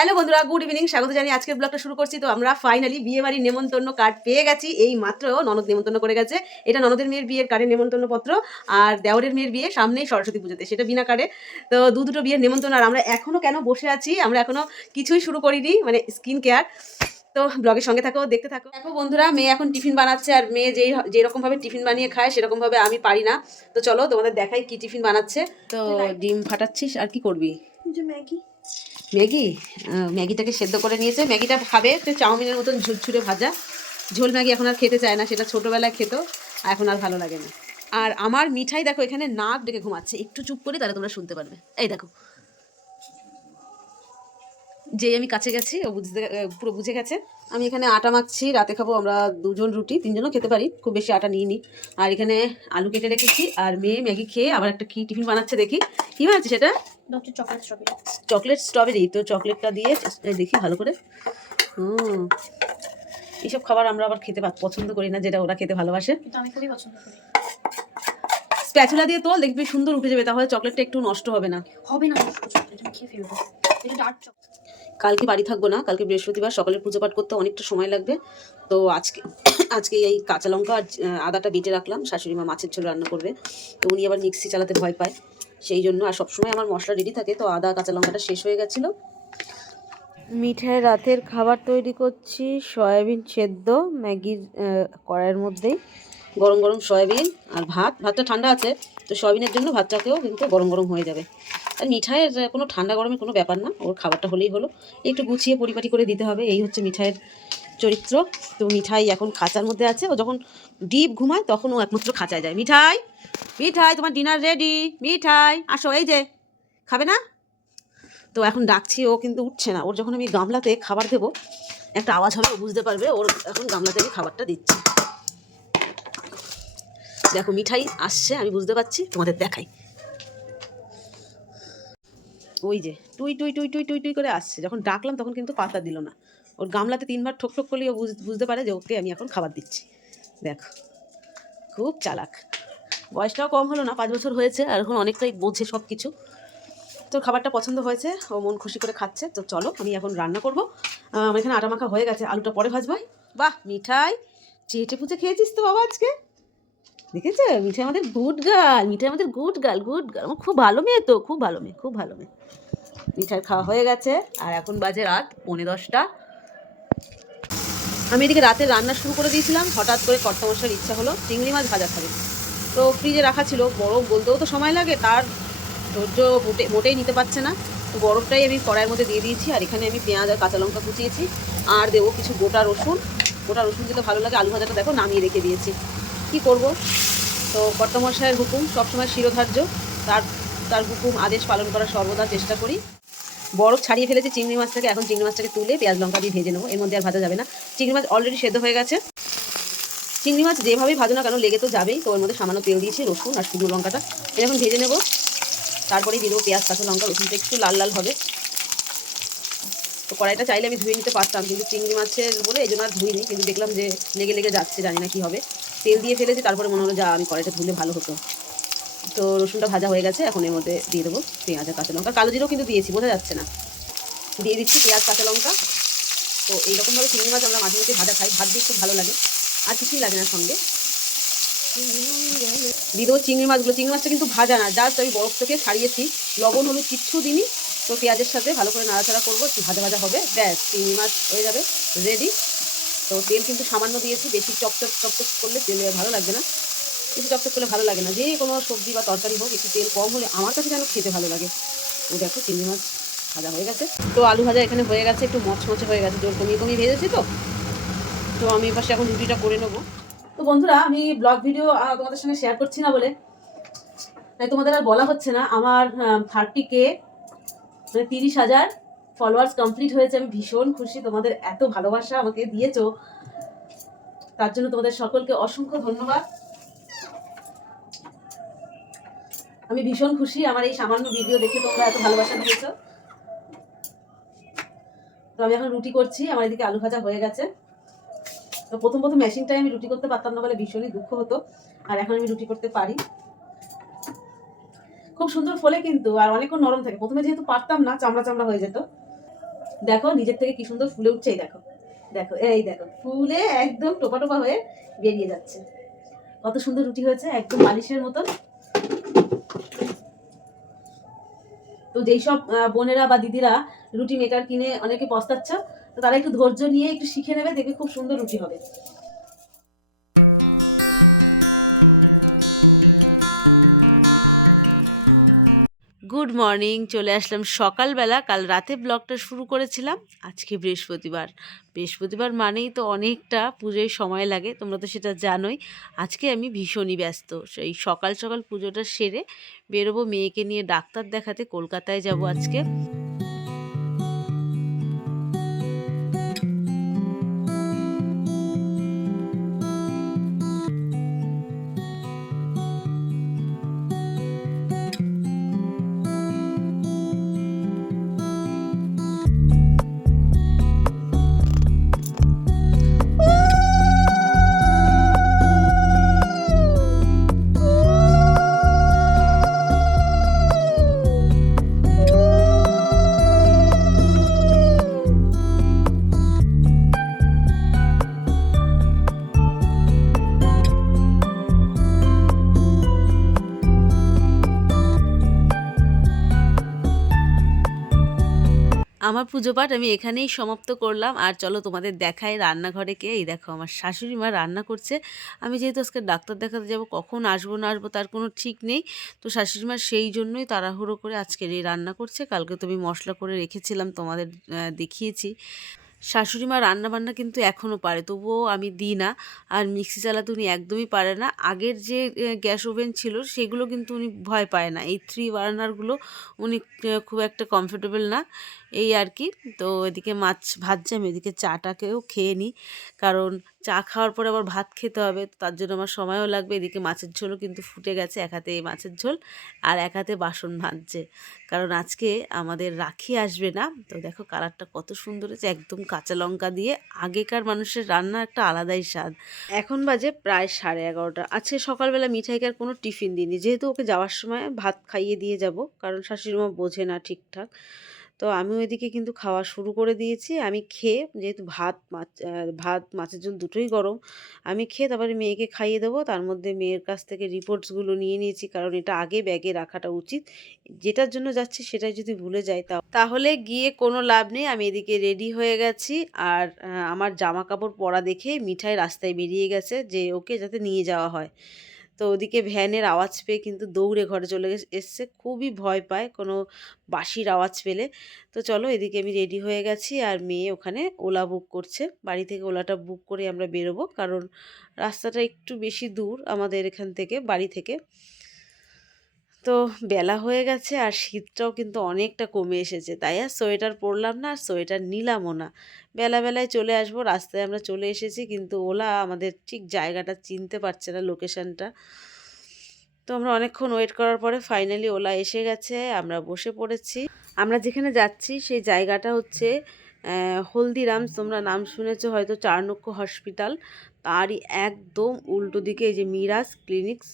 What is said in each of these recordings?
Hello বন্ধুরা, good evening. স্বাগত জানিয়ে আজকের ব্লগটা শুরু করছি। তো আমরা ফাইনালি বিয়ে বাড়ির নেমন্তন্ন কার্ড পেয়ে গেছি। এই মাত্র ননদ নেমন্তন্ন করে গেছে। এটা ননদের মেয়ের বিয়ের কার্ডের নেমন্তন্ন পত্র, আর দেওরের মেয়ের বিয়ে সামনেই সরস্বতী পুজোতে, সেটা বিনা কার্ডে। তো দুটো বিয়ের নেমন্তন্ন, আর আমরা এখনো কেন বসে আছি? আমরা এখনো কিছুই শুরু করিনি, মানে স্কিন কেয়ার। তো ব্লগের সঙ্গে থাকো, দেখতে থাকো। দেখো বন্ধুরা, মেয়ে এখন টিফিন বানাচ্ছে, আর মেয়ে যেরকম ভাবে টিফিন বানিয়ে খায় সেরকম ভাবে আমি পারি না। তো চলো তোমাদের দেখাই কি টিফিন বানাচ্ছে। তো ডিম ফাটাচ্ছিস, আর কি করবি? ম্যাগি। ম্যাগিটাকে সেদ্ধ করে নিয়েছে। ম্যাগিটা খাবে তো চাউমিনের মতন ঝুরঝুরে ভাজা। ঝোল ম্যাগি এখন আর খেতে চায় না, সেটা ছোটোবেলায় খেত, এখন আর ভালো লাগে না। আর আমার মিঠাই দেখো এখানে নাক ডেকে ঘুমাচ্ছে। একটু চুপ করে, তাহলে তোমরা শুনতে পারবে। এই দেখো, যেই আমি কাছে গেছি ও পুরো বুঝে গেছে। আমি এখানে আটা মাখছি, রাতে খাবো আমরা দুজন, রুটি তিনজনও খেতে পারি, খুব বেশি আটা নিইনি। আর এখানে আলু কেটে রেখেছি, আর মেয়ে ম্যাগি খেয়ে আবার একটা কি টিফিন বানাচ্ছে, দেখি কি বানাচ্ছে সেটা। Chocolate strawberry. তো চকলেটটা দিয়ে দেখি ভালো করে। এইসব খাবার আমরা আবার খেতে পছন্দ করি না, যেটা ওরা খেতে ভালোবাসে। আমি খুবই পছন্দ করি। স্প্যাচুলা দিয়ে তোল, দেখবি সুন্দর উঠে যাবে, তাহলে চকলেটটা একটু নষ্ট হবে না। খেয়ে ফেলবো। এটা ডার্ক চকলেট। কালকে বাড়ি থাকবো না, কালকে বৃহস্পতিবার, সকালের পুজো পাঠ করতে অনেকটা সময় লাগবে। তো আজকে এই কাঁচা লঙ্কা আর আদাটা বেটে রাখলাম। শাশুড়ি মা মাছের ঝোল রান্না করবে, তো উনি আবার মিক্সি চালাতে ভয় পায়, সেই জন্য। আর সবসময় আমার মশলা রেডি থাকে, তো আদা কাঁচা লঙ্কাটা শেষ হয়ে গেছিলো। মিঠাই রাতের খাবার তৈরি করছি, সয়াবিন সেদ্ধ ম্যাগির কড়াইয়ের মধ্যেই। গরম গরম সয়াবিন আর ভাতটা ঠান্ডা আছে, তো সয়াবিনের জন্য ভাতটাকেও কিন্তু গরম গরম হয়ে যাবে। আর মিঠাইয়ের কোনো ঠান্ডা গরমের কোনো ব্যাপার না, ওর খাবারটা হলেই হলো। একটু গুছিয়ে পরিপাটি করে দিতে হবে, এই হচ্ছে মিঠাইয়ের চরিত্র। তো মিঠাই এখন খাঁচার মধ্যে আছে, ও যখন ডিপ ঘুমায় তখন ও একমাত্র খাঁচায় যায়। মিঠাই, মিঠাই, তোমার ডিনার রেডি। মিঠাই আসো, এই যে খাবে না? তো এখন ডাকছি, ও কিন্তু উঠছে না। ওর যখন আমি গামলাতে খাবার দেবো, একটা আওয়াজ হবে, ও বুঝতে পারবে ওর এখন গামলাতে আমি খাবারটা দিচ্ছি। দেখো মিঠাই আসছে, আমি বুঝতে পারছি, তোমাদের দেখাই। ওই যে টুই টুই টুই টুই টুই টুই করে আসছে। যখন ডাকলাম তখন কিন্তু পাতা দিল না। ওর গামলাতে 3বার ঠোক ঠোক করলেও বুঝতে পারে যে ওকে আমি এখন খাবার দিচ্ছি। দেখো, খুব চালাক। বয়সটাও কম হলো না, 5 বছর হয়েছে, আর এখন অনেকটাই বোঝে সব কিছু। তো খাবারটা পছন্দ হয়েছে, ও মন খুশি করে খাচ্ছে। তো চলো আমি এখন রান্না করবো। আমার এখানে আটা মাখা হয়ে গেছে, আলুটা পরে ভাজবো। বাহ, মিঠাই চেটে পুচে খেয়েছিস তো বাবা আজকে। দেখেছো, মিঠাই আমাদের গুড গার্ল, মিঠাই আমাদের গুড গার্ল, গুড গার্ল। আমার খুব ভালো মেয়ে, তো খুব ভালো মেয়ে, খুব ভালো মেয়ে। মিঠাই খাওয়া হয়ে গেছে, আর এখন বাজে রাত 9:45। আমি এদিকে রাতে রান্না শুরু করে দিয়েছিলাম। হঠাৎ করে কর্তামশার ইচ্ছা হলো চিংড়ি মাছ ভাজা খাবে। তো ফ্রিজে রাখা ছিল, বরফ বলতেও তো সময় লাগে, তার ধৈর্য মোটেই নিতে পারছে না। তো বরফটাই আমি কড়াইয়ের মধ্যে দিয়ে দিয়েছি, আর এখানে আমি পেঁয়াজ আর কাঁচা লঙ্কা কুচিয়েছি, আর দেবো কিছু গোটা রসুন। গোটা রসুন দিতে ভালো লাগে। আলু ভাজাটা দেখো নামিয়ে রেখে দিয়েছি, কি করব। তো কর্তামশায়ের হুকুম সবসময় শিরোধার্য, তার তার হুকুম আদেশ পালন করার সর্বদা চেষ্টা করি। বরফ ছাড়িয়ে ফেলেছি চিংড়ি মাছটাকে, এখন চিংড়ি মাছটাকে তুলে পেঁয়াজ লঙ্কা দিয়ে ভেজে নেবো। এর মধ্যে আর ভাজা যাবে না, চিংড়ি মাছ অলরেডি সেদ্ধ হয়ে গেছে। চিংড়ি মাছ যেভাবেই ভাজো না কেন লেগে তো যাবেই। তো ওর মধ্যে সামান্য তেল দিয়েছি, রসুন আর শুকনো লঙ্কাটা এখন ভেজে নেবো। তারপরে দিয়ে দেবো পেঁয়াজ কাঁচা লঙ্কা। রসুনটা একটু লাল লাল হবে। তো কড়াইটা চাইলে আমি ধুয়ে নিতে পারতাম, কিন্তু চিংড়ি মাছের বলে এই জন্য আর ধুইনি। কিন্তু দেখলাম যে লেগে লেগে যাচ্ছে, জানি না কী হবে। তেল দিয়ে ফেলেছি, তারপরে মনে হলো যা আমি কড়াইটা ধুলে ভালো হতো। তো রসুনটা ভাজা হয়ে গেছে, এখন এর মধ্যে দিয়ে দেবো পেঁয়াজ আর কাঁচা লঙ্কা। কালো জিরেও কিন্তু দিয়েছি, বোঝা যাচ্ছে না। দিয়ে দিচ্ছি পেঁয়াজ কাঁচা লঙ্কা। তো এইরকমভাবে চিংড়ি মাছ আমরা মাঝে মধ্যে ভাজা খাই, ভাত দিয়ে খুব ভালো লাগে, আর কিছুই লাগে না সঙ্গে। দিয়ে দেবো চিংড়ি মাছগুলো। চিংড়ি মাছটা কিন্তু ভাজা না, জাস্ট আমি বরফ থেকে ছাড়িয়েছি, লবণ হলুদ কিচ্ছু দিনই। তো পেঁয়াজের সাথে ভালো করে নাড়াচাড়া করবো, একটু ভাজা ভাজা হবে, ব্যাস চিংড়ি মাছ হয়ে যাবে রেডি। তো তেল কিন্তু সামান্য দিয়েছি, বেশি চপচপ চপচপ করলে তেলে ভালো লাগবে না, বেশি চপচপ করলে ভালো লাগে না। যে কোনো সবজি বা তরকারি হোক, একটু তেল কম হলে আমার কাছে যেন খেতে ভালো লাগে। তো দেখো চিংড়ি মাছ ভাজা হয়ে গেছে। তো আলু ভাজা এখানে হয়ে গেছে, একটু মচমচে হয়ে গেছে, জোর কমিয়ে কমিয়ে ভেজেছি। তো আমি পাশে এখন রুটিটা করে নেবো। তো বন্ধুরা, আমি ব্লগ ভিডিও তোমাদের সঙ্গে শেয়ার করছি না বলে, তাই তোমাদের আর বলা হচ্ছে না। আমার 30K মানে 30,000 ফলোয়ার্স কমপ্লিট হয়েছে। আমি ভীষণ খুশি, তোমাদের এত ভালোবাসা আমাকে দিয়েছো, তার জন্য তোমাদের সকলকে অসংখ্য ধন্যবাদ। আমি ভীষণ খুশি, আমার এই সামান্য ভিডিও দেখে তোমরা এত ভালোবাসা দিয়েছো। তো আমি এখন রুটি করছি, আমার এদিকে আলু ভাজা হয়ে গেছে। তো প্রথম মেশিনটাই আমি রুটি করতে পারতাম না বলে ভীষণই দুঃখ হতো, আর এখন আমি রুটি করতে পারি। খুব সুন্দর ফলে কিন্তু, আর অনেকক্ষণ নরম থাকে। প্রথমে যেহেতু পারতাম না, চামড়া চামড়া হয়ে যেত। দেখো নিজের থেকে কি সুন্দর ফুলে উঠছে, এই দেখো, দেখো এই দেখো ফুলে একদম টোপা টোপা হয়ে বেরিয়ে যাচ্ছে। কত সুন্দর রুটি হয়েছে, একদম বালিশের মতন। তো যেই সব বোনেরা বা দিদিরা রুটি মেকার কিনে অনেকে পস্তাচ্ছ, তো তারা একটু ধৈর্য নিয়ে একটু শিখে নেবে, দেখবে খুব সুন্দর রুটি হবে। গুড মর্নিং, চলে আসলাম সকালবেলা। কাল রাতে ব্লগটা শুরু করেছিলাম। আজকে বৃহস্পতিবার, বৃহস্পতিবার মানেই তো অনেকটা পুজোয় সময় লাগে, তোমরা তো সেটা জানোই। আজকে আমি ভীষণই ব্যস্ত, সেই সকাল সকাল পুজোটা সেরে বেরোবো মেয়েকে নিয়ে ডাক্তার দেখাতে, কলকাতায় যাব আজকে। আমার পুজো পাঠ আমি এখানেই সমাপ্ত করলাম। আর চলো তোমাদের দেখাই রান্নাঘরে কে। এই দেখো আমার শাশুড়ি মা রান্না করছে। আমি যেহেতু আজকে ডাক্তার দেখাতে যাব, কখন আসবো না আসবো তার কোনো ঠিক নেই, তো শাশুড়ি মা সেই জন্যই তাড়াহুড়ো করে আজকের এই রান্না করছে। কালকে তো আমি মশলা করে রেখেছিলাম, তোমাদের দেখিয়েছি। শাশুড়ি মা রান্নাবান্না কিন্তু এখনও পারে, তবুও আমি দিই না। আর মিক্সি চালাতে উনি একদমই পারে না। আগের যে গ্যাস ওভেন ছিল সেগুলো কিন্তু উনি ভয় পায় না, এই 3 বার্নারগুলো উনি খুব একটা কমফোর্টেবল না, এই আর কি। তো এদিকে মাছ ভাজছে, আমি এদিকে চাটাকেও খেয়ে নিই, কারণ চা খাওয়ার পরে আবার ভাত খেতে হবে, তো তার জন্য আমার সময়ও লাগবে। এদিকে মাছের ঝোলও কিন্তু ফুটে গেছে, এক হাতে এই মাছের ঝোল আর এক হাতে বাসন ভাজছে, কারণ আজকে আমাদের রাখি আসবে না। তো দেখো কালারটা কত সুন্দর হয়েছে, একদম কাঁচা লঙ্কা দিয়ে। আগেকার মানুষের রান্না একটা আলাদাই স্বাদ। এখন বাজে প্রায় 11:30। আজকে সকালবেলা মিঠাইকে আর কোনো টিফিন দিইনি, যেহেতু ওকে যাওয়ার সময় ভাত খাইয়ে দিয়ে যাব, কারণ শাশুড়িমা বোঝে না ঠিকঠাক। তো আমি ওইদিকে কিন্তু খাওয়া শুরু করে দিয়েছি। আমি খেয়ে, যেহেতু ভাত মাছের ঝোল দুটোই গরম, আমি খেয়ে তারপরে মেয়েকে খাইয়ে দেবো। তার মধ্যে মেয়ের কাছ থেকে রিপোর্টসগুলো নিয়ে নিয়েছি, কারণ এটা আগে ব্যাগে রাখাটা উচিত। যেটার জন্য যাচ্ছি সেটাই যদি ভুলে যাই তাহলে গিয়ে কোনো লাভ নেই। আমি এদিকে রেডি হয়ে গেছি, আর আমার জামা কাপড় পরা দেখে মিঠাই রাস্তায় বেরিয়ে গেছে যে ওকে যাতে নিয়ে যাওয়া হয়। তো ওদিকে ভ্যানের আওয়াজ পেয়ে কিন্তু দৌড়ে ঘরে চলে এসছে, খুবই ভয় পায় কোনো বাঁশির আওয়াজ পেলে। তো চলো, এদিকে আমি রেডি হয়ে গেছি, আর মেয়ে ওখানে ওলা বুক করছে। বাড়ি থেকে ওলাটা বুক করে আমরা বেরোবো, কারণ রাস্তাটা একটু বেশি দূর আমাদের এখান থেকে, বাড়ি থেকে। তো বেলা হয়ে গেছে, আর শীতটাও কিন্তু অনেকটা কমে এসেছে, তাই আর সোয়েটার পরলাম না, আর সোয়েটার নিলামও না। বেলায় চলে আসবো। রাস্তায় আমরা চলে এসেছি, কিন্তু ওলা আমাদের ঠিক জায়গাটা চিনতে পারছে না, লোকেশনটা। তো আমরা অনেকক্ষণ ওয়েট করার পরে ফাইনালি ওলা এসে গেছে, আমরা বসে পড়েছি। আমরা যেখানে যাচ্ছি সেই জায়গাটা হচ্ছে হলদিরামস, তোমরা নাম শুনেছো হয়তো, চারনক্ষ হসপিটাল, তারই একদম উল্টো দিকে এই যে মিরাজ ক্লিনিক্স।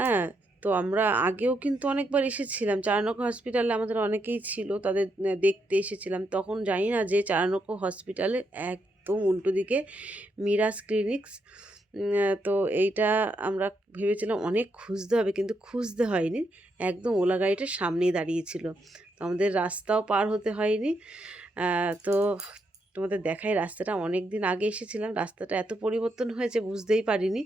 হ্যাঁ, তো আমরা আগেও কিন্তু অনেকবার এসেছিলাম চারনক্ষ হসপিটালে, আমাদের অনেকেই ছিল, তাদের দেখতে এসেছিলাম। তখন জানি না যে চারনক্ষ হসপিটালে একদম উল্টো দিকে মিরাজ ক্লিনিক্স। তো এইটা আমরা ভেবেছিলাম অনেক খুঁজতে হবে, কিন্তু খুঁজতে হয়নি, একদম ওলা গাড়িটার সামনেই দাঁড়িয়েছিল, তো আমাদের রাস্তাও পার হতে হয়নি। তো তোমাদের দেখাই, রাস্তাটা অনেক দিন আগে এসেছিলাম, রাস্তাটা এত পরিবর্তন হয়েছে বুঝতেই পারিনি।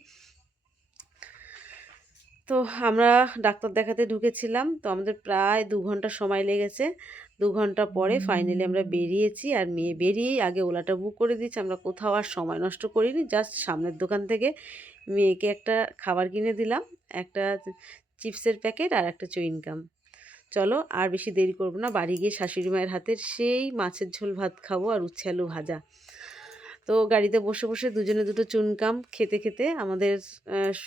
তো আমরা ডাক্তার দেখাতে ঢুকেছিলাম, তো আমাদের প্রায় 2 ঘন্টা সময় লেগেছে। 2 ঘন্টা পরে ফাইনালি আমরা বেরিয়েছি, আর মেয়ে বেরিয়েই আগে ওলাটা বুক করে দিয়েছি। আমরা কোথাও আর সময় নষ্ট করিনি, জাস্ট সামনের দোকান থেকে মেয়েকে একটা খাবার কিনে দিলাম, একটা চিপসের প্যাকেট আর একটা চুইংগাম। চলো আর বেশি দেরি করবো না, বাড়ি গিয়ে শাশুড়ি মায়ের হাতের সেই মাছের ঝোল ভাত খাবো আর উচ্ছে আলু ভাজা। তো গাড়িতে বসে বসে দুজনে দুটো চুনকাম খেতে খেতে আমাদের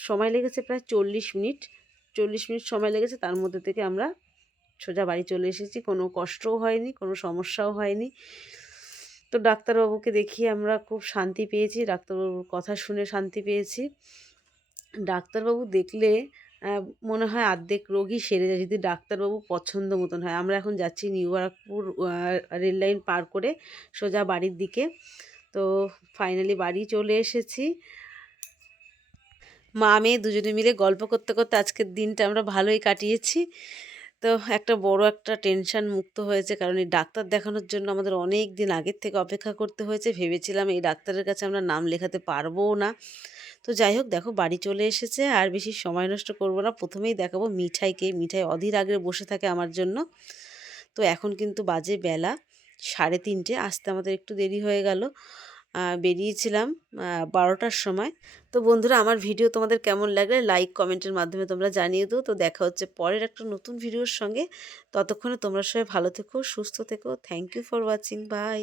সময় লেগেছে প্রায় 40 মিনিট। 40 মিনিট সময় লেগেছে, তার মধ্যে থেকে আমরা সোজা বাড়ি চলে এসেছি, কোনো কষ্টও হয়নি, কোনো সমস্যাও হয়নি। তো ডাক্তারবাবুকে দেখিয়ে আমরা খুব শান্তি পেয়েছি, ডাক্তারবাবুর কথা শুনে শান্তি পেয়েছি। ডাক্তারবাবু দেখলে মনে হয় অর্ধেক রোগই সেরে যায় যদি ডাক্তারবাবু পছন্দ মতন হয়। আমরা এখন যাচ্ছি নিউ ব্যারাকপুর রেল লাইন পার করে সোজা বাড়ির দিকে। তো ফাইনালি বাড়ি চলে এসেছি। মা মেয়ে দুজনে মিলে গল্প করতে করতে আজকের দিনটা আমরা ভালোই কাটিয়েছি। তো একটা বড় একটা টেনশন মুক্ত হয়েছে, কারণ এই ডাক্তার দেখানোর জন্য আমাদের অনেক দিন আগের থেকে অপেক্ষা করতে হয়েছে। ভেবেছিলাম এই ডাক্তারের কাছে আমরা নাম লেখাতে পারবো না। তো যাই হোক, দেখো বাড়ি চলে এসেছে, আর বেশি সময় নষ্ট করবো না। প্রথমেই দেখাবো মিঠাইকে। মিঠাই অধীর আগ্রহে বসে থাকে আমার জন্য। তো এখন কিন্তু বাজে বেলা 3:30, আসতে আমাদের একটু দেরি হয়ে গেল। বেরিয়েছিলাম 12টার সময়। তো বন্ধুরা, আমার ভিডিও তোমাদের কেমন লাগলে লাইক কমেন্টের মাধ্যমে তোমরা জানিয়ে দিও। তো দেখা হচ্ছে পরের একটা নতুন ভিডিওর সঙ্গে। ততক্ষণে তোমরা সবাই ভালো থেকো, সুস্থ থেকো। Thank you for watching. By.